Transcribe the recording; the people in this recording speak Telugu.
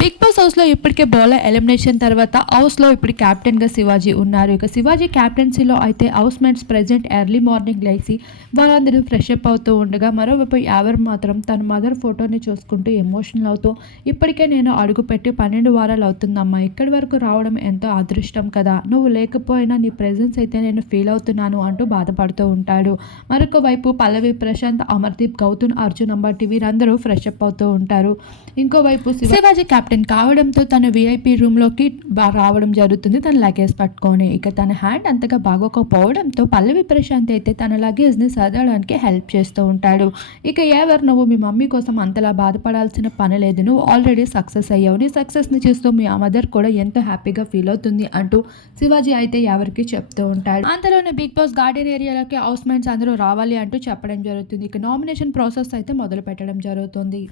బిగ్ బాస్ హౌస్లో ఇప్పటికే బౌలర్ ఎలిమినేషన్ తర్వాత హౌస్లో ఇప్పుడు క్యాప్టెన్గా శివాజీ ఉన్నారు. ఇక శివాజీ కెప్టెన్సీలో అయితే housemates present early morning లేచి వాళ్ళందరూ ఫ్రెష్ అప్ అవుతూ ఉండగా మరోవైపు ఎవరు మాత్రం తన మదర్ ఫోటోని చూసుకుంటూ ఎమోషనల్ అవుతూ ఇప్పటికే నేను అడుగుపెట్టి పన్నెండు వారాలు అవుతుందమ్మా ఇక్కడి వరకు రావడం ఎంతో అదృష్టం కదా. నువ్వు లేకపోయినా నీ ప్రెజెన్స్ అయితే నేను ఫీల్ అవుతున్నాను అంటూ బాధపడుతూ ఉంటాడు. మరొక వైపు పల్లవి ప్రశాంత్ అమర్దీప్ గౌతమ్ అర్జున్ అంబటి వీరందరూ ఫ్రెష్ అప్ అవుతూ ఉంటారు. ఇంకోవైపు శివాజీ శివాజీ కెప్టెన్ కావడంతో తన వీఐపీ రూమ్లోకి రావడం జరుగుతుంది. తన లగేజ్ పట్టుకొని ఇక తన హ్యాండ్ అంతగా బాగోకపోవడంతో పల్లవి ప్రశాంత్ అయితే తన లగేజ్ని సర్దడానికి హెల్ప్ చేస్తూ ఉంటాడు. ఇక ఎవరు నువ్వు? మీ మమ్మీ కోసం అంతలా బాధపడాల్సిన పని లేదు. నువ్వు ఆల్రెడీ సక్సెస్ అయ్యావు. నీ సక్సెస్ని చూస్తూ మీ మదర్ కూడా ఎంతో హ్యాపీగా ఫీల్ అవుతుంది అంటూ శివాజీ అయితే ఎవరికి చెప్తూ ఉంటాడు. అంతలోనే బిగ్ బాస్ గార్డెన్ ఏరియాలోకి హౌస్ మేట్స్ అందరూ రావాలి అంటూ చెప్పడం జరుగుతుంది. ఇక నామినేషన్ ప్రాసెస్ అయితే మొదలు పెట్టడం జరుగుతుంది.